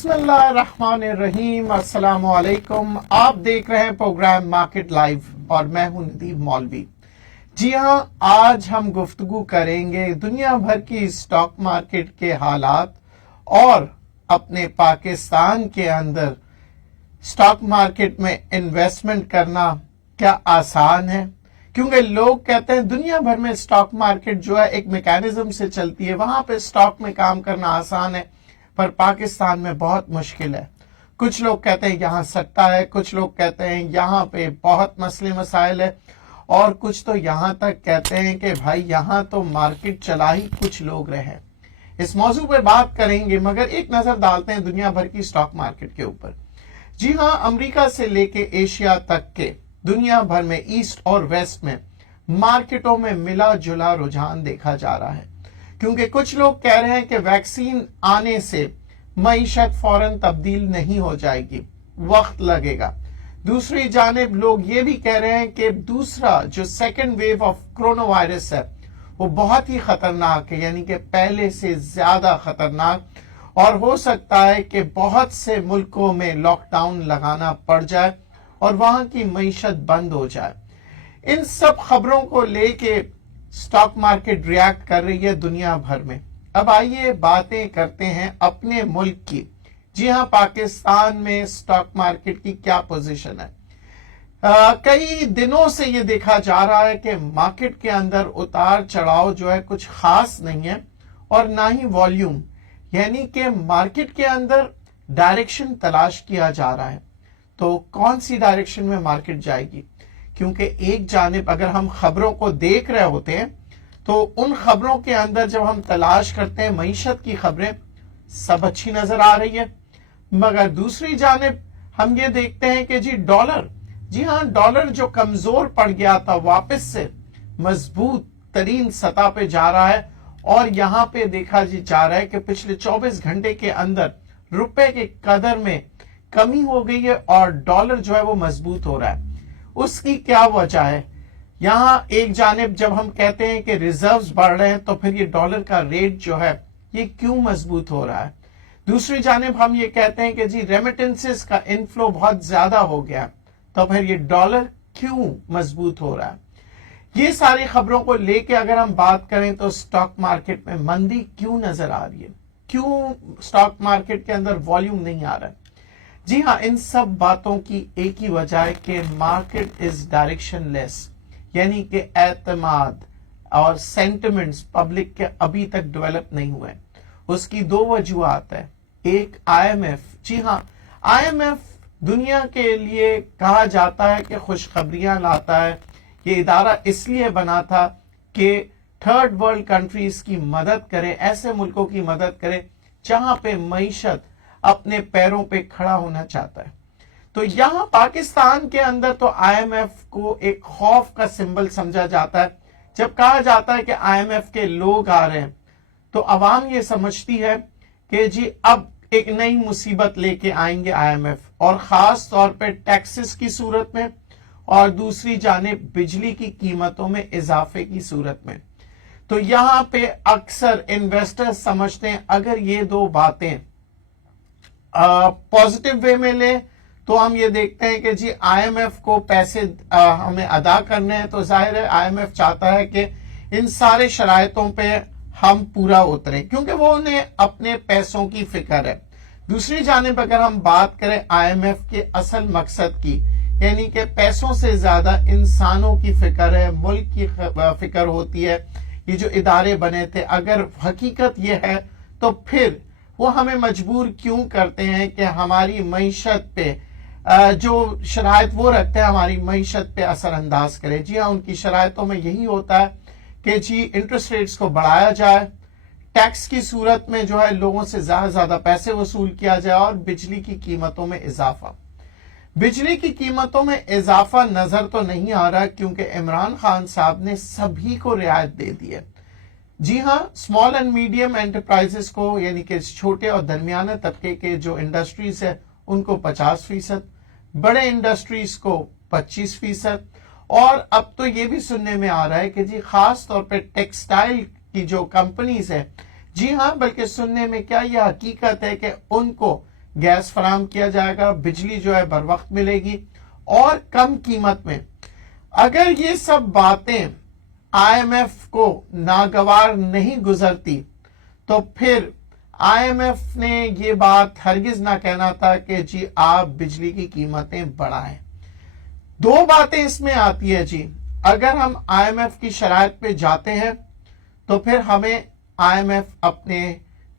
बिस्मिल्लाहिर्रहमानिर्रहीम, अस्सलाम वालेकुम। आप देख रहे हैं प्रोग्राम मार्केट लाइव और मैं हूं नदीम मौलवी। जी हां, आज हम गुफ्तगू करेंगे दुनिया भर की स्टॉक मार्केट के हालात और अपने पाकिस्तान के अंदर स्टॉक मार्केट में इन्वेस्टमेंट करना क्या आसान है। क्योंकि लोग कहते हैं दुनिया भर में स्टॉक मार्केट जो है एक मैकेनिज्म से चलती है, वहां पे स्टॉक में काम करना आसान है, पर पाकिस्तान में बहुत मुश्किल है। कुछ लोग कहते हैं यहां सट्टा है, कुछ लोग कहते हैं यहां पे बहुत मसले मसाइल है, और कुछ तो यहां तक कहते हैं कि भाई यहां तो मार्केट चला ही कुछ लोग रहे हैं। इस मौजू पे बात करेंगे, मगर एक नजर डालते हैं दुनिया भर की स्टॉक मार्केट के ऊपर। जी हां, अमेरिका से लेके एशिया तक के दुनिया भर में ईस्ट और वेस्ट में मार्केटों में मिला जुला रुझान देखा जा रहा है। क्योंकि कुछ लोग कह रहे हैं कि वैक्सीन आने से मईशत फौरन तब्दील नहीं हो जाएगी, वक्त लगेगा। दूसरी जानिब लोग ये भी कह रहे हैं कि दूसरा जो second wave of corona virus है वो बहुत ही खतरनाक है, यानी कि पहले से ज्यादा खतरनाक, और हो सकता है कि बहुत से मुल्कों में लॉकडाउन लगाना पड़ जाए और वहां की मईशत बंद हो जाए। इन सब खबरों को लेके स्टॉक मार्केट रिएक्ट कर रही है दुनिया भर में। अब आइए बातें करते हैं अपने मुल्क की। जी हां, पाकिस्तान में स्टॉक मार्केट की क्या पोजीशन है। कई दिनों से ये देखा जा रहा है कि मार्केट के अंदर उतार चढ़ाव जो है कुछ खास नहीं है, और ना ही वॉल्यूम, यानी कि मार्केट के अंदर डायरेक्शन तलाश किया जा रहा है। तो कौन सी डायरेक्शन में मार्केट जाएगी, क्योंकि एक जानिब अगर हम खबरों को देख रहे होते हैं तो उन खबरों के अंदर जब हम तलाश करते हैं मईशत की खबरें, सब अच्छी नजर आ रही है, मगर दूसरी जानिब हम ये देखते हैं कि जी हां, डॉलर जो कमजोर पड़ गया था वापस से मजबूत तरीन सतह पे जा रहा है, और यहां पे देखा जा रहा है कि पिछले 24 घंटे के अंदर रुपए के कदर में कमी हो गई है और डॉलर जो है वो मजबूत हो रहा है। उसकी क्या वजह है। यहां एक जानिब जब हम कहते हैं कि रिजर्व्स बढ़ रहे हैं, तो फिर ये डॉलर का रेट जो है ये क्यों मजबूत हो रहा है। दूसरी जानिब हम ये कहते हैं कि जी रेमिटेंसेस का इनफ्लो बहुत ज्यादा हो गया, तो फिर ये डॉलर क्यों मजबूत हो रहा है। ये सारी खबरों को लेके अगर हम बात करें तो स्टॉक मार्केट में मंदी क्यों नजर आ रही है, क्यों स्टॉक मार्केट के अंदर वॉल्यूम नहीं आ रहा है। जी हां, इन सब बातों की एक ही वजह है कि मार्केट इज डायरेक्शनलेस, यानी कि एतमाद और सेंटिमेंट्स पब्लिक के अभी तक डेवलप नहीं हुए। उसकी दो वजूहत है। एक आईएमएफ, जी हां, आईएमएफ दुनिया के लिए कहा जाता है कि खुशखबरियां लाता है। ये इदारा इसलिए बना था कि थर्ड वर्ल्ड कंट्रीज की मदद करे, ऐसे मुल्कों की मदद करे जहां पे मईशत अपने पैरों पे खड़ा होना चाहता है। तो यहां पाकिस्तान के अंदर तो आईएमएफ को एक खौफ का सिंबल समझा जाता है। जब कहा जाता है कि आईएमएफ के लोग आ रहे हैं, तो अवाम ये समझती है कि जी अब एक नई मुसीबत लेके आएंगे आईएमएफ, और खास तौर पे टैक्सेस की सूरत में, और दूसरी जानिब बिजली की कीमतों में इजाफे की सूरत में। तो यहां पे अक्सर इन्वेस्टर्स समझते हैं अगर ये दो बातें पॉजिटिव वे में ले, तो हम ये देखते हैं कि जी आईएमएफ को पैसे हमें अदा करने हैं, तो जाहिर है आईएमएफ चाहता है कि इन सारे शरायतों पे हम पूरा उतरें, क्योंकि वो उन्हें अपने पैसों की फिक्र है। दूसरी जानिब अगर हम बात करें आईएमएफ के असल मकसद की, यानी कि पैसों से ज्यादा इंसानों की फिक्र है, मुल्क की फिक्र होती है। ये जो इदारे बने थे, अगर हकीकत ये है तो फिर वो हमें मजबूर क्यों करते हैं कि हमारी मईशत पे जो शराइत वो रखते हैं हमारी मईशत पे असरअंदाज करें। जी हाँ, उनकी शराइतों में यही होता है कि जी इंटरेस्ट रेट्स को बढ़ाया जाए, टैक्स की सूरत में जो है लोगों से ज्यादा पैसे वसूल किया जाए, और बिजली की कीमतों में इजाफा। बिजली की कीमतों में इजाफा नजर तो नहीं आ रहा, क्योंकि इमरान खान साहब ने सभी को रियायत दे दी है। जी हां, स्मॉल एंड मीडियम एंटरप्राइजेस को, यानी कि छोटे और दरमियाने तबके के जो इंडस्ट्रीज है उनको 50%, बड़े इंडस्ट्रीज को 25%, और अब तो ये भी सुनने में आ रहा है कि जी खास तौर पे टेक्सटाइल की जो कंपनीज है, जी हां, बल्कि सुनने में क्या यह हकीकत है कि उनको گیس فراہم کیا جائے گا، بجلی جو ہے بر وقت ملے گی اور کم قیمت میں۔ اگر یہ سب باتیں آئی ایم ایف کو ناگوار نہیں گزرتی تو پھر آئی ایم ایف نے یہ بات ہرگز نہ کہنا تھا کہ جی آپ بجلی کی قیمتیں بڑھائیں۔ دو باتیں اس میں آتی ہے جی، اگر ہم آئی ایم ایف کی شرائط پہ جاتے ہیں تو پھر ہمیں آئی ایم ایف اپنے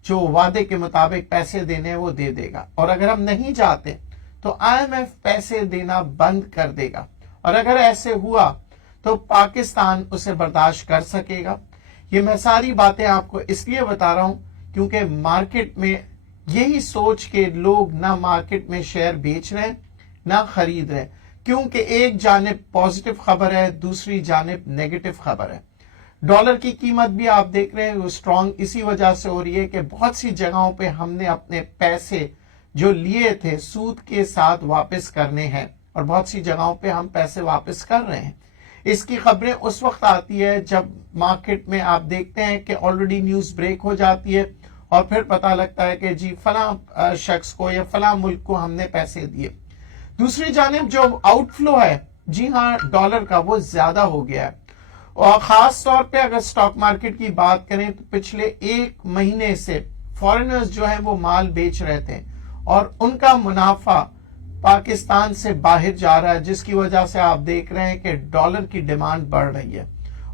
جو وعدے کے مطابق پیسے دینے وہ دے دے گا، اور اگر ہم نہیں جاتے تو آئی ایم ایف پیسے دینا بند کر دے گا، اور اگر ایسے ہوا تو پاکستان اسے برداشت کر سکے گا۔ یہ میں ساری باتیں آپ کو اس لیے بتا رہا ہوں کیونکہ مارکیٹ میں یہی سوچ کے لوگ نہ مارکیٹ میں شیئر بیچ رہے ہیں نہ خرید رہے ہیں، کیونکہ ایک جانب پازیٹو خبر ہے، دوسری جانب نیگیٹو خبر ہے۔ ڈالر کی قیمت بھی آپ دیکھ رہے ہیں وہ سٹرونگ اسی وجہ سے ہو رہی ہے کہ بہت سی جگہوں پہ ہم نے اپنے پیسے جو لیے تھے سود کے ساتھ واپس کرنے ہیں، اور بہت سی جگہوں پہ ہم پیسے واپس کر رہے ہیں۔ اس کی خبریں اس وقت آتی ہے جب مارکیٹ میں آپ دیکھتے ہیں کہ آلریڈی نیوز بریک ہو جاتی ہے اور پھر پتا لگتا ہے کہ جی فلاں شخص کو یا فلاں ملک کو ہم نے پیسے دیے۔ دوسری جانب جو آؤٹ فلو ہے جی ہاں ڈالر کا وہ زیادہ ہو گیا ہے، اور خاص طور پہ اگر سٹاک مارکیٹ کی بات کریں تو پچھلے ایک مہینے سے فارنرز جو ہیں وہ مال بیچ رہے تھے اور ان کا منافع پاکستان سے باہر جا رہا ہے، جس کی وجہ سے آپ دیکھ رہے ہیں کہ ڈالر کی ڈیمانڈ بڑھ رہی ہے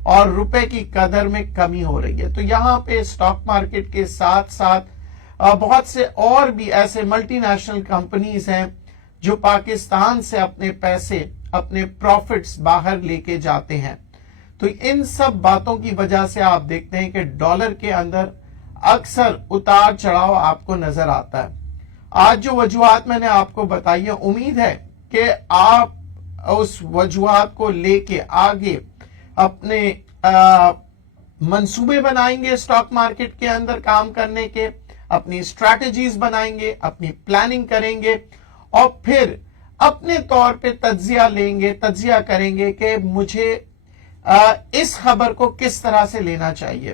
اور روپے کی قدر میں کمی ہو رہی ہے۔ تو یہاں پہ سٹاک مارکیٹ کے ساتھ ساتھ بہت سے اور بھی ایسے ملٹی نیشنل کمپنیز ہیں جو پاکستان سے اپنے پیسے اپنے پروفٹس باہر لے کے جاتے ہیں۔ تو ان سب باتوں کی وجہ سے آپ دیکھتے ہیں کہ ڈالر کے اندر اکثر اتار چڑھاؤ آپ کو نظر آتا ہے۔ آج جو وجوہات میں نے آپ کو بتائی ہے، امید ہے کہ آپ اس وجوہات کو لے کے آگے اپنے منصوبے بنائیں گے سٹاک مارکیٹ کے اندر کام کرنے کے، اپنی اسٹریٹجیز بنائیں گے، اپنی پلاننگ کریں گے، اور پھر اپنے طور پہ تجزیہ کریں گے کہ مجھے اس خبر کو کس طرح سے لینا چاہیے۔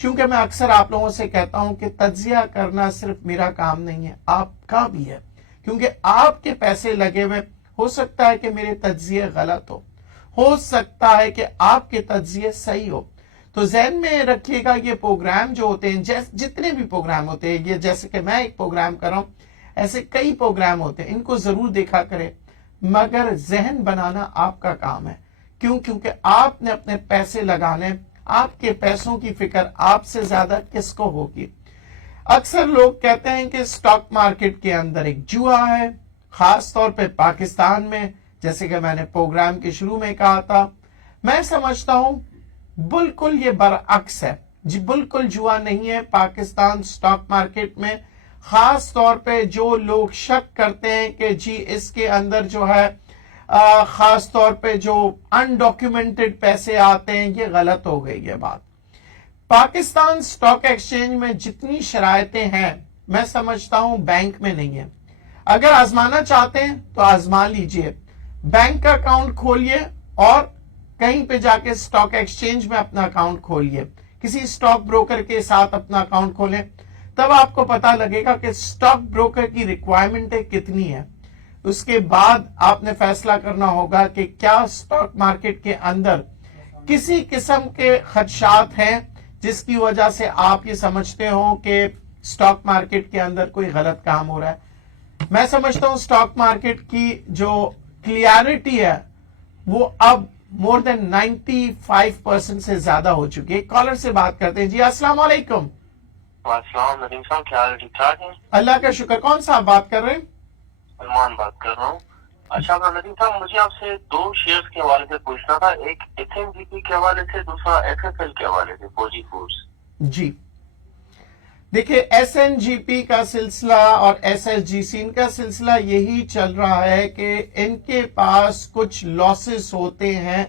کیونکہ میں اکثر آپ لوگوں سے کہتا ہوں کہ تجزیہ کرنا صرف میرا کام نہیں ہے، آپ کا بھی ہے، کیونکہ آپ کے پیسے لگے ہوئے، ہو سکتا ہے کہ میرے تجزیے غلط ہو سکتا ہے کہ آپ کے تجزیے صحیح ہو۔ تو ذہن میں رکھیے گا یہ پروگرام جو ہوتے ہیں، جتنے بھی پروگرام ہوتے ہیں، یہ جیسے کہ میں ایک پروگرام کر رہا ہوں، ایسے کئی پروگرام ہوتے ہیں، ان کو ضرور دیکھا کریں، مگر ذہن بنانا آپ کا کام ہے۔ کیونکہ آپ نے اپنے پیسے لگانے، آپ کے پیسوں کی فکر آپ سے زیادہ کس کو ہوگی؟ اکثر لوگ کہتے ہیں کہ سٹاک مارکیٹ کے اندر ایک جوا ہے، خاص طور پہ پاکستان میں، جیسے کہ میں نے پروگرام کے شروع میں کہا تھا۔ میں سمجھتا ہوں بالکل یہ برعکس ہے جی، بالکل جوا نہیں ہے پاکستان سٹاک مارکیٹ میں۔ خاص طور پہ جو لوگ شک کرتے ہیں کہ جی اس کے اندر جو ہے خاص طور پہ جو انڈاکیومنٹڈ پیسے آتے ہیں، یہ غلط ہو گئی یہ بات۔ پاکستان سٹاک ایکسچینج میں جتنی شرائطیں ہیں میں سمجھتا ہوں بینک میں نہیں ہے۔ اگر آزمانا چاہتے ہیں تو آزما لیجئے، بینک کا اکاؤنٹ کھولیے اور کہیں پہ جا کے سٹاک ایکسچینج میں اپنا اکاؤنٹ کھولیے، کسی سٹاک بروکر کے ساتھ اپنا اکاؤنٹ کھولیں، تب آپ کو پتا لگے گا کہ سٹاک بروکر کی ریکوائرمنٹیں کتنی ہے۔ اس کے بعد آپ نے فیصلہ کرنا ہوگا کہ کیا سٹاک مارکیٹ کے اندر کسی قسم کے خدشات ہیں جس کی وجہ سے آپ یہ سمجھتے ہو کہ سٹاک مارکیٹ کے اندر کوئی غلط کام ہو رہا ہے۔ میں سمجھتا ہوں سٹاک مارکیٹ کی جو کلیئرٹی ہے وہ اب مور دین 95% سے زیادہ ہو چکی ہے۔ کالر سے بات کرتے ہیں جی، السلام علیکم۔ السلام ندیم صاحب، کیا حال ٹھیک ٹھاک ہے؟ اللہ کا شکر۔ کون صاحب بات کر رہے ہیں؟ سلمان بات کر رہا ہوں۔ اچھا ندیم صاحب، مجھے آپ سے دو شیئرز کے حوالے سے پوچھنا تھا، ایک ایس این جی پی کے حوالے سے، دوسرا ایس ایف ایل کے حوالے سے، فوجی فورس۔ جی دیکھیں، ایس این جی پی کا سلسلہ اور ایس ایس جی سی، ان کا سلسلہ یہی چل رہا ہے کہ ان کے پاس کچھ لاسز ہوتے ہیں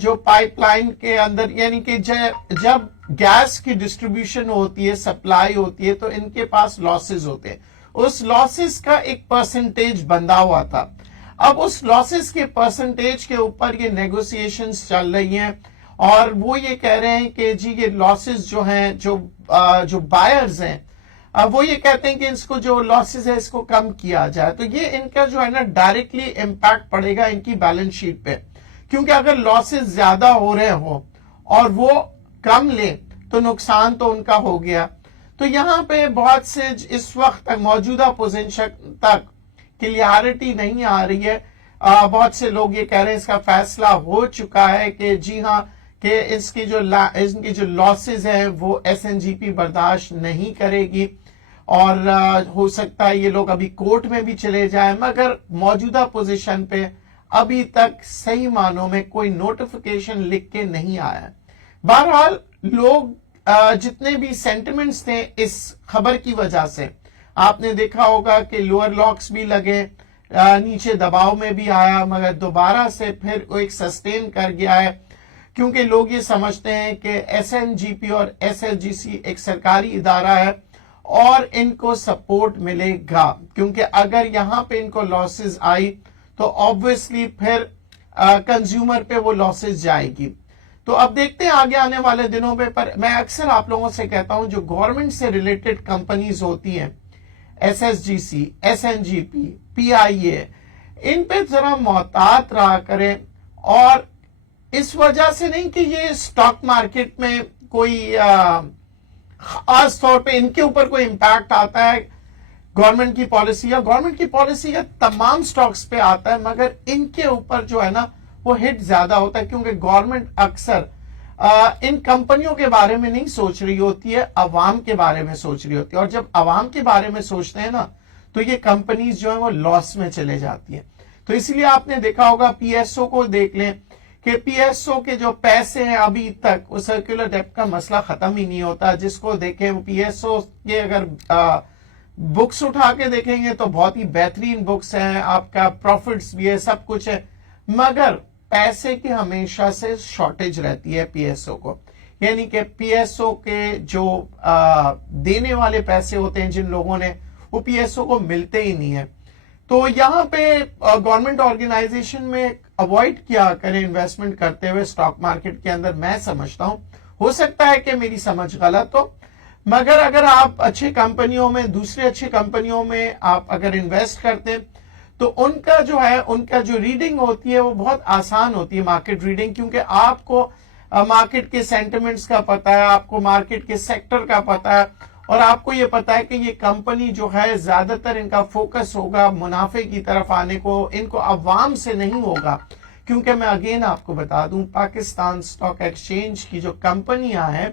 جو پائپ لائن کے اندر، یعنی کہ جب گیس کی ڈسٹریبیوشن ہوتی ہے، سپلائی ہوتی ہے، تو ان کے پاس لاسز ہوتے ہیں۔ اس لاسز کا ایک پرسنٹیج بندھا ہوا تھا۔ اب اس لاسز کے پرسنٹیج کے اوپر یہ نیگوسیشنز چل رہی ہیں، اور وہ یہ کہہ رہے ہیں کہ جی یہ لاسز جو ہیں، جو بائرز ہیں वो ये कहते हैं कि इसको जो लॉसेस है इसको कम किया जाए, तो ये इनका जो है ना डायरेक्टली इम्पैक्ट पड़ेगा इनकी बैलेंस शीट पे, क्योंकि अगर लॉसेस ज्यादा हो रहे हो और वो कम ले तो नुकसान तो उनका हो गया। तो यहाँ पे बहुत से इस वक्त तक मौजूदा पोजीशन तक क्लियरिटी नहीं आ रही है। बहुत से लोग ये कह रहे हैं इसका फैसला हो चुका है कि जी हाँ कि इनकी जो लॉसेस हैं वो एसएनजीपी बर्दाश्त नहीं करेगी और हो सकता है ये लोग अभी कोर्ट में भी चले जाएं, मगर मौजूदा पोजीशन पे अभी तक सही मानों में कोई नोटिफिकेशन लिख के नहीं आया है। बहरहाल लोग जितने भी सेंटिमेंट्स थे इस खबर की वजह से, आपने देखा होगा कि लोअर लॉक्स भी लगे, नीचे दबाव में भी आया, मगर दोबारा से फिर वो एक सस्टेन कर गया है, क्योंकि लोग ये समझते हैं कि एसएनजीपी और एसएलजीसी एक सरकारी इदारा है और इनको सपोर्ट मिलेगा, क्योंकि अगर यहां पे इनको लॉसेस आई तो ऑब्वियसली फिर कंज्यूमर पे वो लॉसेस जाएगी। तो अब देखते हैं आगे आने वाले दिनों पे। पर मैं अक्सर आप लोगों से कहता हूं जो गवर्नमेंट से रिलेटेड कंपनीज होती हैं, एसएसजीसी, एसएनजीपी, पीआईए, इन पे जरा मोहतात रहा करें। और इस वजह से नहीं कि ये स्टॉक मार्केट में कोई खास तौर पे इनके ऊपर कोई इंपैक्ट आता है गवर्नमेंट की पॉलिसी या तमाम स्टॉक्स पे आता है, मगर इनके ऊपर जो है ना वो हिट ज्यादा होता है, क्योंकि गवर्नमेंट अक्सर इन कंपनियों के बारे में नहीं सोच रही होती है, अवाम के बारे में सोच रही होती है। और जब अवाम के बारे में सोचते हैं ना तो ये कंपनीज जो है वो लॉस में चले जाती है। तो इसलिए आपने देखा होगा, पीएसओ को देख लें कि पीएसओ के जो पैसे हैं अभी तक वो सर्कुलर डेब्ट का मसला खत्म ही नहीं होता। जिसको देखें पीएसओ के अगर बुक्स उठा के देखेंगे तो बहुत ही बेहतरीन बुक्स हैं, आपका प्रॉफिट्स भी है, सब कुछ है, मगर पैसे की हमेशा से शॉर्टेज रहती है पीएसओ को। यानी कि पीएसओ के जो देने वाले पैसे होते हैं जिन लोगों ने, वो पीएसओ को मिलते ही नहीं है। तो यहाँ पे गवर्नमेंट ऑर्गेनाइजेशन में अवॉइड किया करें इन्वेस्टमेंट करते हुए स्टॉक मार्केट के अंदर। मैं समझता हूं, हो सकता है कि मेरी समझ गलत हो, मगर अगर आप अच्छी कंपनियों में, दूसरी अच्छी कंपनियों में आप अगर इन्वेस्ट करते हैं तो उनका जो रीडिंग होती है वो बहुत आसान होती है, मार्केट रीडिंग, क्योंकि आपको मार्केट के सेंटिमेंट्स का पता है, आपको मार्केट के सेक्टर का पता है, और आपको ये पता है कि ये कंपनी जो है ज्यादातर इनका फोकस होगा मुनाफे की तरफ आने को, इनको अवाम से नहीं होगा। क्योंकि मैं अगेन आपको बता दूं, पाकिस्तान स्टॉक एक्सचेंज की जो कंपनियां हैं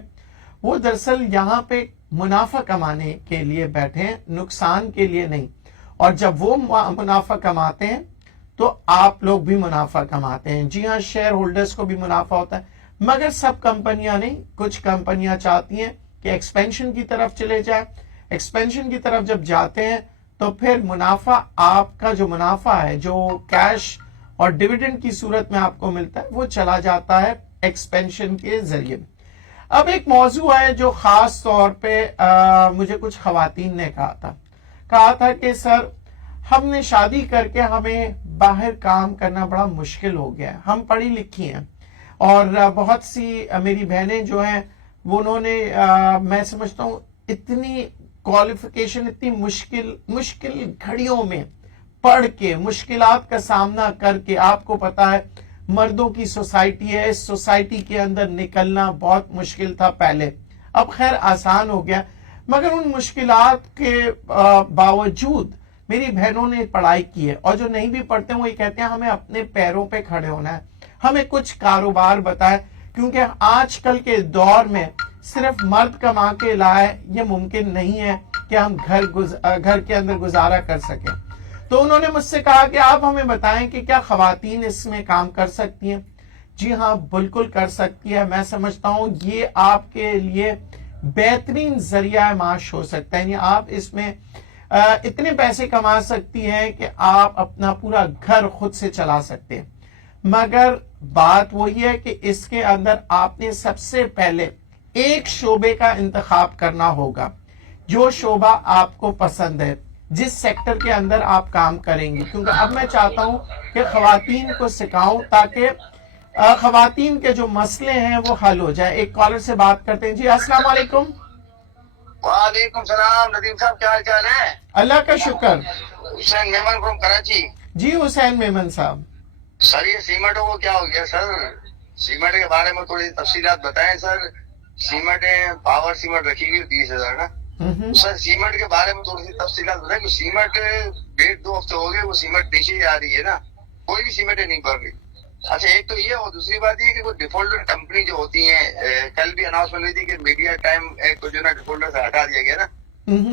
वो दरअसल यहाँ पे मुनाफा कमाने के लिए बैठे हैं, नुकसान के लिए नहीं। और जब वो मुनाफा कमाते हैं तो आप लोग भी मुनाफा कमाते हैं। जी हाँ, शेयर होल्डर्स को भी मुनाफा होता है, मगर सब कंपनियां नहीं। कुछ कंपनियां चाहती हैं कि एक्सपेंशन की तरफ चले जाए। एक्सपेंशन की तरफ जब जाते हैं तो फिर मुनाफा, आपका जो मुनाफा है जो कैश और डिविडेंड की सूरत में आपको मिलता है, वो चला जाता है एक्सपेंशन के जरिए। अब एक मौजू है जो खास तौर पे मुझे कुछ खवातीन ने कहा था कि सर हमने शादी करके हमें बाहर काम करना बड़ा मुश्किल हो गया है, हम पढ़ी लिखी हैं और बहुत सी मेरी बहनें जो हैं वो उन्होंने मैं समझता हूँ इतनी क्वालिफिकेशन, इतनी मुश्किल घड़ियों में पढ़ के, मुश्किलात का सामना करके, आपको पता है मर्दों की सोसाइटी है, इस सोसाइटी के अंदर निकलना बहुत मुश्किल था पहले, अब खैर आसान हो गया, मगर उन मुश्किलात के बावजूद मेरी बहनों ने पढ़ाई की है। और जो नहीं भी पढ़ते वो ये कहते हैं हमें अपने पैरों पे खड़े होना है, हमें कुछ कारोबार बताए, क्योंकि आजकल के दौर में सिर्फ मर्द कमा के लाए ये मुमकिन नहीं है कि हम घर के अंदर गुजारा कर सकें। तो उन्होंने मुझसे कहा कि आप हमें बताएं कि क्या खवातीन इसमें काम कर सकती हैं। जी हाँ, बिल्कुल कर सकती है। मैं समझता हूं ये आपके लिए बेहतरीन जरिया माश हो सकता है। यानी आप इसमें इतने पैसे कमा सकती हैं कि आप अपना पूरा घर खुद से चला सकते हैं। मगर बात वही है कि इसके अंदर आपने सबसे पहले एक शोबे का इंतखाब करना होगा, जो शोबा आपको पसंद है, जिस सेक्टर के अंदर आप काम करेंगे। क्योंकि अब मैं चाहता हूं कि खवातीन को सिखाऊं ताकि खवातीन के जो मसले हैं वो हल हो जाए। एक कॉलर से बात करते हैं। जी अस्सलाम वालेकुम। وعلیکم السلام ندیم صاحب، کیا حال چال ہے؟ اللہ کا شکر. حسین میمن فرام کراچی. جی حسین میمن صاحب. سر یہ سیمنٹوں کو کیا ہو گیا سر؟ سیمنٹ کے بارے میں تھوڑی تفصیلات بتائیں سر. سیمنٹ پاور سیمنٹ رکھی ہوئی 30,000 نا سر. سیمنٹ کے بارے میں تھوڑی سی تفصیلات بتائیں کہ سیمنٹ 1.5-2 ہفتے ہو گئے وہ سیمنٹ نیچے ہی آ رہی ہے نا, کوئی بھی سیمنٹ نہیں بڑھ رہی. اچھا ایک تو یہ, اور دوسری بات یہ کہ وہ ڈیفالٹر کمپنی جو ہوتی ہیں, کل بھی اناؤنسمنٹ ہوئی تھی کہ میڈیا ٹائم ایک جو نا ڈیفالٹر سے ہٹا دیا گیا نا,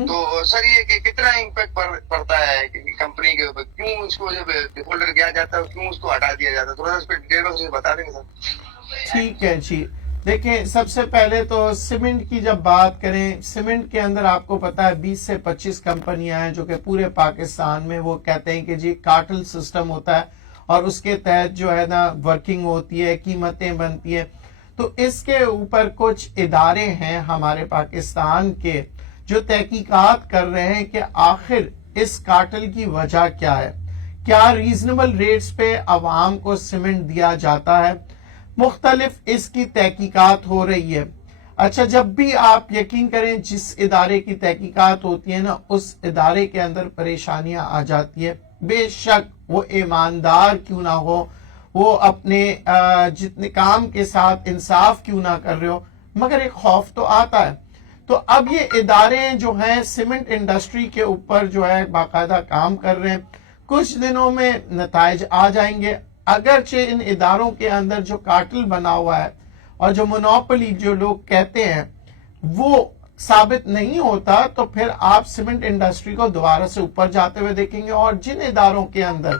تو سر یہ کہ کتنا امپیکٹ پڑتا ہے کمپنی کے اوپر, کیوں اس کو جب ڈیفالٹر کیا جاتا ہے کیوں اس کو ہٹا دیا جاتا ہے, تھوڑا سا اس پہ ڈیٹیل میں مجھے بتا دیں گے سر. ٹھیک ہے جی. دیکھیں سب سے پہلے تو سیمنٹ کی جب بات کریں, سیمنٹ کے اندر آپ کو پتا ہے 20 سے 25 کمپنیاں ہیں جو کہ پورے پاکستان میں وہ کہتے ہیں کہ جی کارٹل سسٹم ہوتا ہے اور اس کے تحت جو ہے نا ورکنگ ہوتی ہے, قیمتیں بنتی ہیں. تو اس کے اوپر کچھ ادارے ہیں ہمارے پاکستان کے جو تحقیقات کر رہے ہیں کہ آخر اس کارٹل کی وجہ کیا ہے, کیا ریزنیبل ریٹس پہ عوام کو سیمنٹ دیا جاتا ہے. مختلف اس کی تحقیقات ہو رہی ہے. اچھا جب بھی آپ یقین کریں جس ادارے کی تحقیقات ہوتی ہے نا اس ادارے کے اندر پریشانیاں آ جاتی ہے. بے شک وہ ایماندار کیوں نہ ہو, وہ اپنے جتنے کام کے ساتھ انصاف کیوں نہ کر رہے ہو, مگر ایک خوف تو آتا ہے. تو اب یہ ادارے جو ہیں سیمنٹ انڈسٹری کے اوپر جو ہے باقاعدہ کام کر رہے ہیں. کچھ دنوں میں نتائج آ جائیں گے. اگرچہ ان اداروں کے اندر جو کارٹل بنا ہوا ہے اور جو مونوپولی جو لوگ کہتے ہیں وہ ثابت نہیں ہوتا, تو پھر آپ سیمنٹ انڈسٹری کو دوبارہ سے اوپر جاتے ہوئے دیکھیں گے, اور جن اداروں کے اندر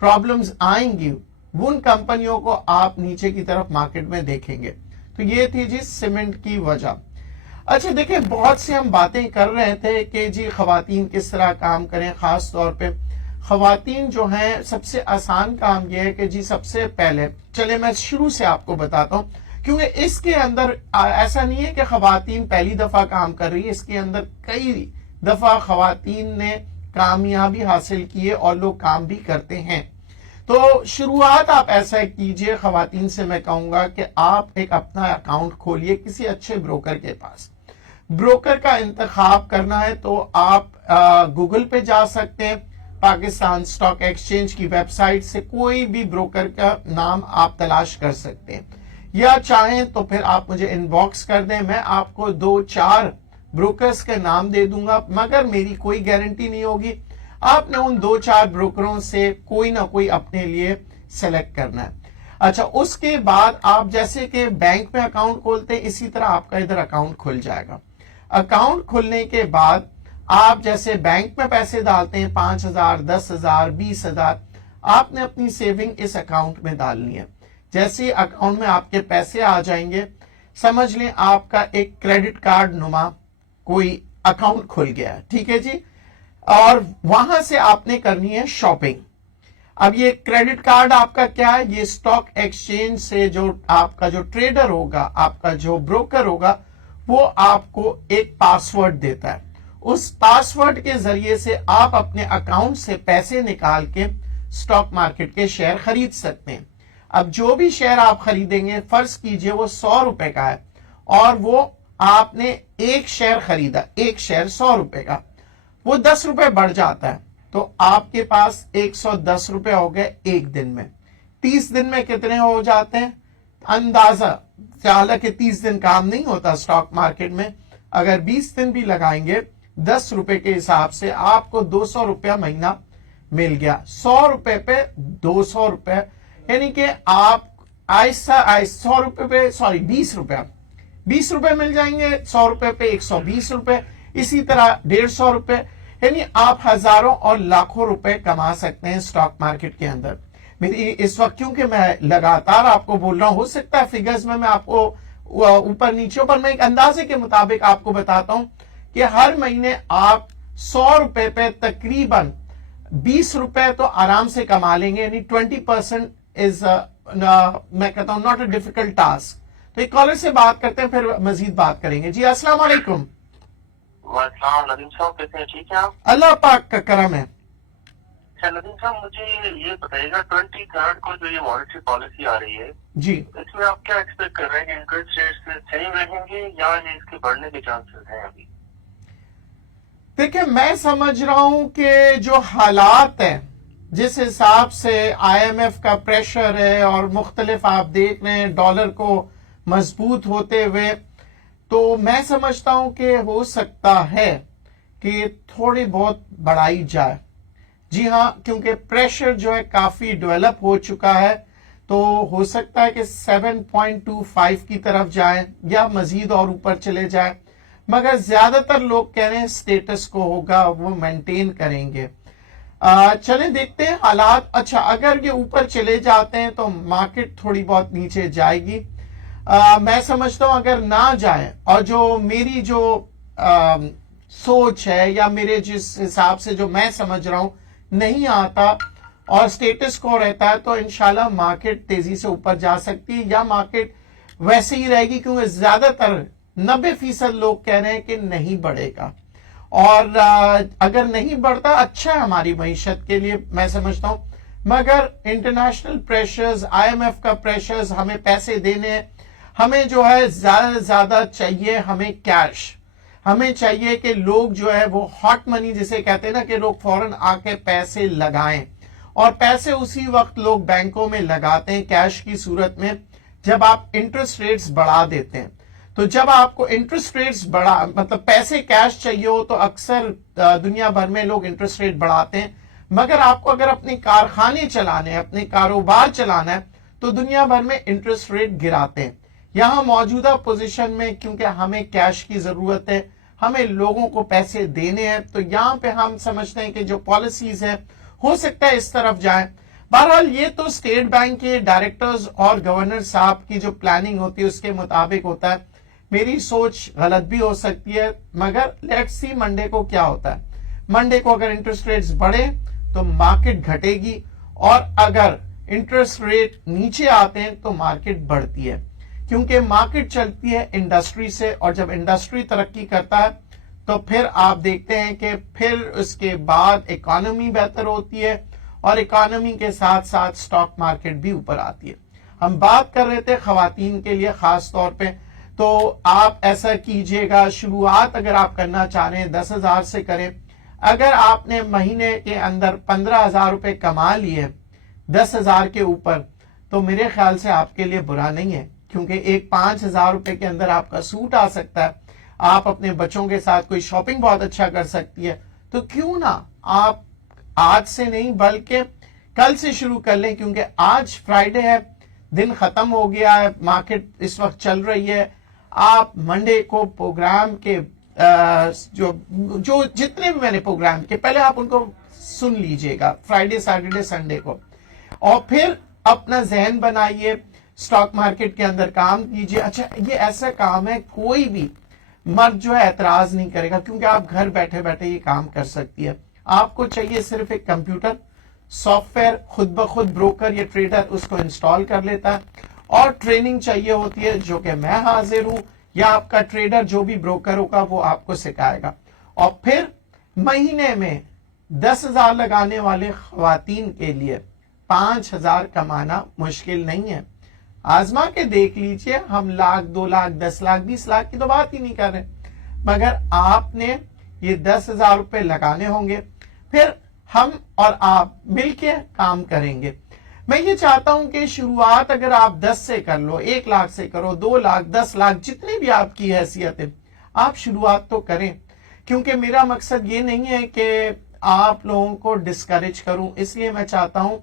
پرابلمز آئیں گی ان کمپنیوں کو آپ نیچے کی طرف مارکیٹ میں دیکھیں گے. تو یہ تھی جی سیمنٹ کی وجہ. اچھا دیکھیں بہت سی ہم باتیں کر رہے تھے کہ جی خواتین کس طرح کام کریں. خاص طور پہ خواتین جو ہیں سب سے آسان کام یہ ہے کہ جی سب سے پہلے چلے میں شروع سے آپ کو بتاتا ہوں, کیونکہ اس کے اندر ایسا نہیں ہے کہ خواتین پہلی دفعہ کام کر رہی ہے, اس کے اندر کئی دفعہ خواتین نے کامیابی حاصل کی ہے اور لوگ کام بھی کرتے ہیں. تو شروعات آپ ایسا کیجئے, خواتین سے میں کہوں گا کہ آپ ایک اپنا اکاؤنٹ کھولیے کسی اچھے بروکر کے پاس. بروکر کا انتخاب کرنا ہے تو آپ گوگل پہ جا سکتے ہیں, پاکستان اسٹاک ایکسچینج کی ویب سائٹ سے کوئی بھی بروکر کا نام آپ تلاش کر سکتے ہیں, یا چاہیں تو پھر آپ مجھے ان باکس کر دیں, میں آپ کو 2-4 بروکرز کے نام دے دوں گا, مگر میری کوئی گارنٹی نہیں ہوگی. آپ نے ان 2-4 بروکروں سے کوئی نہ کوئی اپنے لیے سلیکٹ کرنا ہے. اچھا اس کے بعد آپ جیسے کہ بینک میں اکاؤنٹ کھولتے ہیں اسی طرح آپ کا ادھر اکاؤنٹ کھل جائے گا. اکاؤنٹ کھلنے کے بعد آپ جیسے بینک میں پیسے ڈالتے ہیں 5,000, 10,000, 20,000, آپ نے اپنی سیونگ اس اکاؤنٹ میں ڈالنی ہے. جیسے ہی اکاؤنٹ میں آپ کے پیسے آ جائیں گے سمجھ لیں آپ کا ایک کریڈٹ کارڈ نما کوئی اکاؤنٹ کھل گیا ہے. ٹھیک ہے جی, اور وہاں سے آپ نے کرنی ہے شاپنگ. اب یہ کریڈٹ کارڈ آپ کا کیا ہے, یہ اسٹاک ایکسچینج سے جو آپ کا جو ٹریڈر ہوگا, آپ کا جو بروکر ہوگا, وہ آپ کو ایک پاسورڈ دیتا ہے. اس پاسورڈ کے ذریعے سے آپ اپنے اکاؤنٹ سے پیسے نکال کے اسٹاک مارکیٹ کے شیئر خرید سکتے ہیں. اب جو بھی شیئر آپ خریدیں گے فرض کیجئے وہ 100 روپے کا ہے اور وہ آپ نے ایک شیئر خریدا, ایک شیئر 100 روپے کا, وہ 10 روپے بڑھ جاتا ہے تو آپ کے پاس 110 روپے ہو گئے ایک دن میں. 30 دن میں کتنے ہو جاتے ہیں اندازہ, حالانکہ 30 دن کام نہیں ہوتا اسٹاک مارکیٹ میں, اگر 20 دن بھی لگائیں گے 10 روپے کے حساب سے آپ کو 200 روپیہ مہینہ مل گیا. 100 روپے پہ 200 روپے, یعنی کہ آپ آہستہ 100 روپے پہ 20 روپے مل جائیں گے, 100 روپے پہ 120 روپے, اسی طرح 150 روپے, یعنی آپ ہزاروں اور لاکھوں روپے کما سکتے ہیں اسٹاک مارکیٹ کے اندر. میری اس وقت کیونکہ میں لگاتار آپ کو بول رہا ہوں, ہو سکتا ہے فگرز میں آپ کو اوپر نیچے, پر میں ایک اندازے کے مطابق آپ کو بتاتا ہوں کہ ہر مہینے آپ 100 روپے پہ تقریباً 20 روپے تو آرام سے کما لیں گے, یعنی 20% از میں کہتا ہوں ناٹ اے ڈیفیکلٹ ٹاسک. تو ایک کالر سے بات کرتے ہیں پھر مزید بات کریں گے. جی السلام علیکم. وعلیکم ندیم صاحب, کیسے ہیں, ٹھیک ہیں آپ؟ اللہ پاک کا کرم ہے. اچھا ندیم صاحب مجھے یہ بتائیے گا 23 کو جو یہ مانیٹری پالیسی آ رہی ہے جی اس میں آپ کیا ایکسپیکٹ کر رہے ہیں کہ انٹرسٹ ریٹ سیم رہیں گے یا یہ اس کے بڑھنے کے چانسز ہیں ابھی؟ देखिए, मैं समझ रहा हूं कि जो हालात हैं, जिस हिसाब से IMF का प्रेशर है और मुख्तलिफ आप देख रहे हैं डॉलर को मजबूत होते हुए, तो मैं समझता हूं कि हो सकता है कि थोड़ी बहुत बढ़ाई जाए। जी हाँ, क्योंकि प्रेशर जो है काफी डेवलप हो चुका है, तो हो सकता है कि 7.25 की तरफ जाए या मजीद और ऊपर चले जाए, मगर ज्यादातर लोग कह रहे हैं स्टेटस को होगा, वो मेंटेन करेंगे। चलें देखते हैं हालात। अच्छा, अगर ये ऊपर चले जाते हैं तो मार्केट थोड़ी बहुत नीचे जाएगी। मैं समझता हूं अगर ना जाए और जो मेरी जो सोच है या मेरे जिस हिसाब से जो मैं समझ रहा हूं नहीं आता और स्टेटस को रहता है, तो इंशाल्लाह मार्केट तेजी से ऊपर जा सकती है या मार्केट वैसे ही रहेगी, क्योंकि ज्यादातर 90% लोग कह रहे हैं कि नहीं बढ़ेगा। और अगर नहीं बढ़ता अच्छा है हमारी मईशत के लिए, मैं समझता हूं। मगर इंटरनेशनल प्रेशर्स, IMF का प्रेशर्स, हमें पैसे देने हैं, हमें जो है ज्यादा से ज्यादा चाहिए, हमें कैश, हमें चाहिए कि लोग जो है वो हॉट मनी जिसे कहते हैं ना, कि लोग फौरन आके पैसे लगाएं, और पैसे उसी वक्त लोग बैंकों में लगाते हैं कैश की सूरत में जब आप इंटरेस्ट रेट्स बढ़ा देते हैं। तो जब आपको इंटरेस्ट रेट्स बढ़ा, मतलब पैसे कैश चाहिए हो, तो अक्सर दुनिया भर में लोग इंटरेस्ट रेट बढ़ाते हैं। मगर आपको अगर अपने कारखाने चलाने हैं, अपने कारोबार चलाना है, तो दुनिया भर में इंटरेस्ट रेट गिराते हैं। यहां मौजूदा पोजीशन में क्योंकि हमें कैश की जरूरत है, हमें लोगों को पैसे देने हैं, तो यहां पे हम समझते हैं कि जो पॉलिसीज है हो सकता है इस तरफ जाए। बहरहाल ये तो स्टेट बैंक के डायरेक्टर्स और गवर्नर साहब की जो प्लानिंग होती है उसके मुताबिक होता है। मेरी सोच गलत भी हो सकती है, मगर लेट्स सी मंडे को क्या होता है। मंडे को अगर इंटरेस्ट रेट्स बढ़े तो मार्केट घटेगी, और अगर इंटरेस्ट रेट नीचे आते हैं तो मार्केट बढ़ती है, क्योंकि मार्केट चलती है इंडस्ट्री से, और जब इंडस्ट्री तरक्की करता है तो फिर आप देखते हैं कि फिर उसके बाद इकोनॉमी बेहतर होती है, और इकोनॉमी के साथ साथ स्टॉक मार्केट भी ऊपर आती है। हम बात कर रहे थे खवातीन के लिए खास तौर पे, तो आप ऐसा कीजिएगा, शुरुआत अगर आप करना चाह रहे हैं 10,000 से करें। अगर आपने महीने के अंदर 15,000 रुपए कमा लिए 10,000 के ऊपर, तो मेरे ख्याल से आपके लिए बुरा नहीं है, क्योंकि एक 5,000 रुपए के अंदर आपका सूट आ सकता है, आप अपने बच्चों के साथ कोई शॉपिंग बहुत अच्छा कर सकती है। तो क्यों ना आप आज से नहीं बल्कि कल से शुरू कर लें, क्योंकि आज फ्राइडे है, दिन खत्म हो गया है, मार्केट इस वक्त चल रही है। आप मंडे को प्रोग्राम के जो जितने भी मैंने प्रोग्राम के पहले आप उनको सुन लीजिएगा, फ्राइडे सैटरडे संडे को, और फिर अपना जहन बनाइए, स्टॉक मार्केट के अंदर काम कीजिए। अच्छा, ये ऐसा काम है कोई भी मर्द जो है एतराज नहीं करेगा, क्योंकि आप घर बैठे बैठे ये काम कर सकती है। आपको चाहिए सिर्फ एक कंप्यूटर सॉफ्टवेयर, खुद ब खुद ब्रोकर या ट्रेडर उसको इंस्टॉल कर लेता है, और ट्रेनिंग चाहिए होती है जो कि मैं हाजिर हूं, या आपका ट्रेडर जो भी ब्रोकर होगा वो आपको सिखाएगा। और फिर महीने में 10,000 लगाने वाले खवातीन के लिए 5,000 कमाना मुश्किल नहीं है। आजमा के देख लीजिए, हम लाख, 2 लाख, 10 लाख, 20 लाख की तो बात ही नहीं कर रहे, मगर आपने ये 10,000 रुपए लगाने होंगे, फिर हम और आप मिलके काम करेंगे। मैं ये चाहता हूं कि शुरुआत अगर आप 10 से कर लो, 1 लाख से करो, 2 लाख, 10 लाख, जितनी भी आपकी हैसियत है, आप शुरुआत तो करें। क्योंकि मेरा मकसद ये नहीं है कि आप लोगों को डिस्करेज करूं, इसलिए मैं चाहता हूं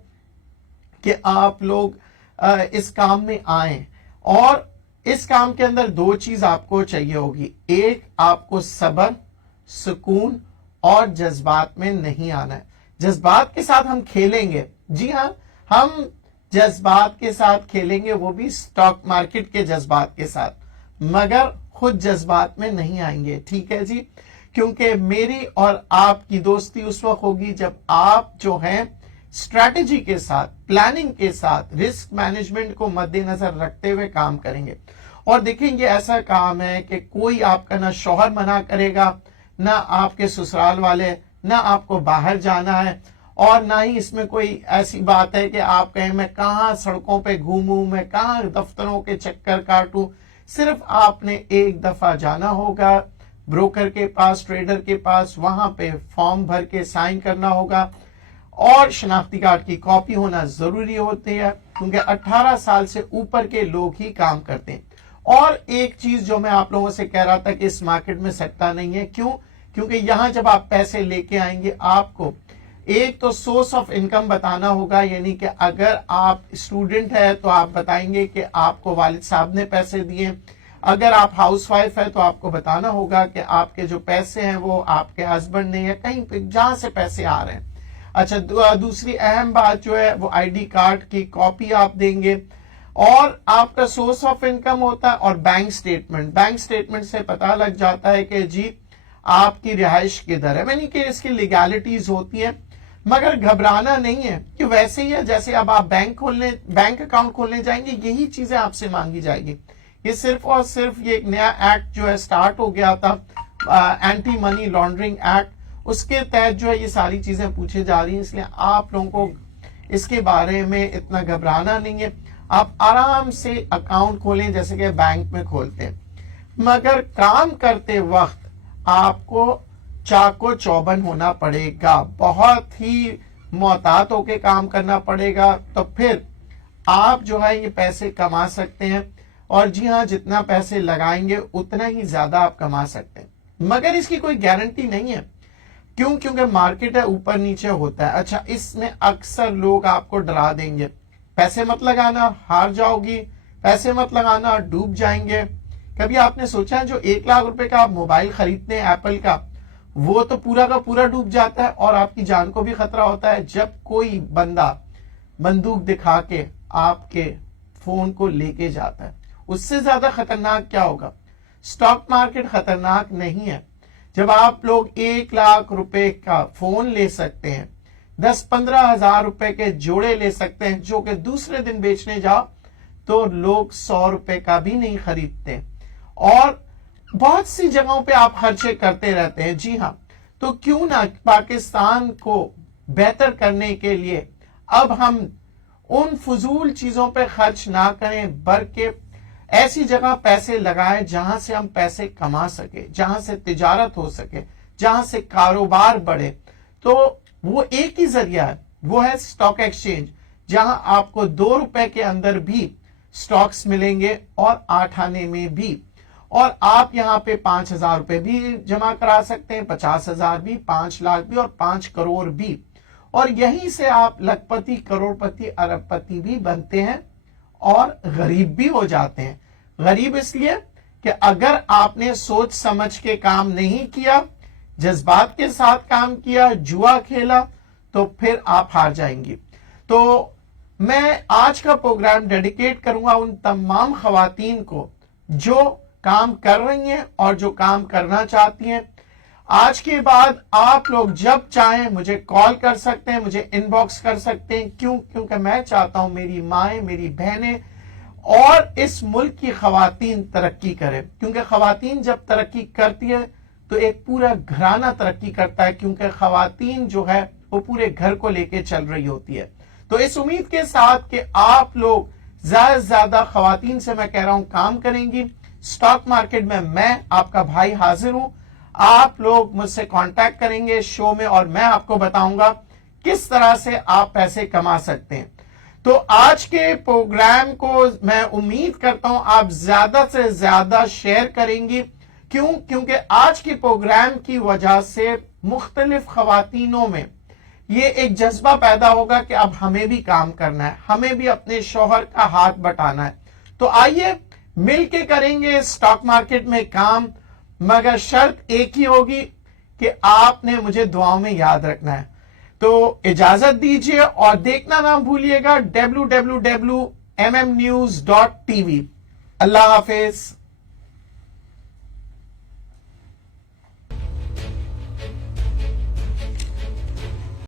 कि आप लोग इस काम में आए। और इस काम के अंदर 2 चीज आपको चाहिए होगी, एक आपको सब्र, सुकून, और जज्बात में नहीं आना है। जज्बात के साथ हम खेलेंगे, जी हाँ, हम जज्बात के साथ खेलेंगे, वो भी स्टॉक मार्केट के जज्बात के साथ, मगर खुद जज्बात में नहीं आएंगे, ठीक है जी। क्योंकि मेरी और आपकी दोस्ती उस वक्त होगी जब आप जो हैं स्ट्रैटेजी के साथ, प्लानिंग के साथ, रिस्क मैनेजमेंट को मद्देनजर रखते हुए काम करेंगे। और देखेंगे ऐसा काम है कि कोई आपका ना शौहर मना करेगा, ना आपके ससुराल वाले, ना आपको बाहर जाना है, और ना ही इसमें कोई ऐसी बात है कि आप कहें मैं कहां सड़कों पे घूमूं, मैं कहां दफ्तरों के चक्कर काटूं। सिर्फ आपने एक दफा जाना होगा, ब्रोकर के पास, ट्रेडर के पास, वहां पे फॉर्म भर के साइन करना होगा और शनाख्ती कार्ड की कॉपी होना जरूरी होती है, क्योंकि 18 साल से ऊपर के लोग ही काम करते हैं। और एक चीज जो मैं आप लोगों से कह रहा था कि इस मार्केट में सट्टा नहीं है, क्यों? क्योंकि यहां जब आप पैसे लेके आएंगे, आपको एक तो सोर्स ऑफ इनकम बताना होगा, यानी कि अगर आप स्टूडेंट है तो आप बताएंगे कि आपको वालिद साहब ने पैसे दिए, अगर आप हाउसवाइफ है तो आपको बताना होगा कि आपके जो पैसे हैं वो आपके हस्बैंड ने या कहीं पे जहां से पैसे आ रहे हैं। अच्छा, दूसरी अहम बात जो है वो आईडी कार्ड की कॉपी आप देंगे, और आपका सोर्स ऑफ इनकम होता है, और बैंक स्टेटमेंट। बैंक स्टेटमेंट से पता लग जाता है कि जी आपकी रिहाइश किधर है, यानी कि इसकी लीगैलिटीज होती है। मगर घबराना नहीं है, कि वैसे ही है जैसे अब आप बैंक अकाउंट खोलने जाएंगे, यही चीजें आपसे मांगी जाएगी। ये सिर्फ और सिर्फ ये एक नया एक्ट जो है स्टार्ट हो गया था, एंटी मनी लॉन्ड्रिंग एक्ट, उसके तहत जो है ये सारी चीजें पूछी जा रही हैं, इसलिए आप लोगों को इसके बारे में इतना घबराना नहीं है। आप आराम से अकाउंट खोलें जैसे कि बैंक में खोलते हैं, मगर काम करते वक्त आपको चाको चौबंद होना पड़ेगा, बहुत ही मोहतात होके काम करना पड़ेगा, तो फिर आप जो है ये पैसे कमा सकते हैं। और जी हाँ, जितना पैसे लगाएंगे उतना ही ज्यादा आप कमा सकते हैं, मगर इसकी कोई गारंटी नहीं है। क्यों? क्योंकि मार्केट है, ऊपर नीचे होता है। अच्छा, इसमें अक्सर लोग आपको डरा देंगे, पैसे मत लगाना हार जाओगी, पैसे मत लगाना डूब जाएंगे। कभी आपने सोचा है जो 1 लाख रुपए का आप मोबाइल खरीदते हैं एप्पल का, वो तो पूरा का पूरा डूब जाता है और आपकी जान को भी खतरा होता है जब कोई बंदा बंदूक दिखा के आपके फोन को लेके जाता है। उससे ज्यादा खतरनाक क्या होगा? स्टॉक मार्केट खतरनाक नहीं है। जब आप लोग 1 लाख रुपए का फोन ले सकते हैं, 10-15 हजार रुपए के जोड़े ले सकते हैं, जो कि दूसरे दिन बेचने जाओ तो लोग 100 रुपए का भी नहीं खरीदते, और बहुत सी जगहों पे आप खर्चे करते रहते हैं। जी हाँ, तो क्यों ना पाकिस्तान को बेहतर करने के लिए अब हम उन फजूल चीजों पे खर्च ना करें, बल्कि ऐसी जगह पैसे लगाएं जहां से हम पैसे कमा सके, जहां से तिजारत हो सके, जहां से कारोबार बढ़े। तो वो एक ही जरिया है, वो है स्टॉक एक्सचेंज, जहां आपको 2 रुपए के अंदर भी स्टॉक्स मिलेंगे और 8 आने में भी, और आप यहां पे 5,000 रुपए भी जमा करा सकते हैं, 50,000 भी, 5 लाख भी और 5 करोड़ भी, और यहीं से आप लखपति, करोड़पति, अरबपति भी बनते हैं और गरीब भी हो जाते हैं। गरीब इसलिए कि अगर आपने सोच समझ के काम नहीं किया, जज्बात के साथ काम किया, जुआ खेला, तो फिर आप हार जाएंगी। तो मैं आज का प्रोग्राम डेडिकेट करूंगा उन तमाम खवातीन को जो काम कर रही हैं और जो काम करना चाहती हैं। आज के बाद आप लोग जब चाहें मुझे कॉल कर सकते हैं, मुझे इनबॉक्स कर सकते हैं। क्यों? क्योंकि मैं चाहता हूं मेरी माएं, मेरी बहनें और इस मुल्क की खवातीन तरक्की करें, क्योंकि खवातीन जब तरक्की करती है तो एक पूरा घराना तरक्की करता है, क्योंकि खवातीन जो है वो पूरे घर को लेके चल रही होती है। तो इस उम्मीद के साथ कि आप लोग ज्यादा से ज्यादा खवातीन से मैं कह रहा हूं काम करेंगी। स्टॉक मार्केट में मैं आपका भाई हाजिर हूं, आप लोग मुझसे कांटेक्ट करेंगे शो में और मैं आपको बताऊंगा किस तरह से आप पैसे कमा सकते हैं। तो आज के प्रोग्राम को मैं उम्मीद करता हूं आप ज्यादा से ज्यादा शेयर करेंगी। क्यों? क्योंकि आज के प्रोग्राम की वजह से मुख्तलिफ खवातीनों में ये एक जज्बा पैदा होगा कि अब हमें भी काम करना है, हमें भी अपने शौहर का हाथ बटाना है। तो आइए मिलके करेंगे स्टॉक मार्केट में काम, मगर शर्त एक ही होगी कि आपने मुझे दुआओं में याद रखना है। तो इजाजत दीजिए और देखना ना भूलिएगा www.mmnews.tv। अल्लाह हाफिज।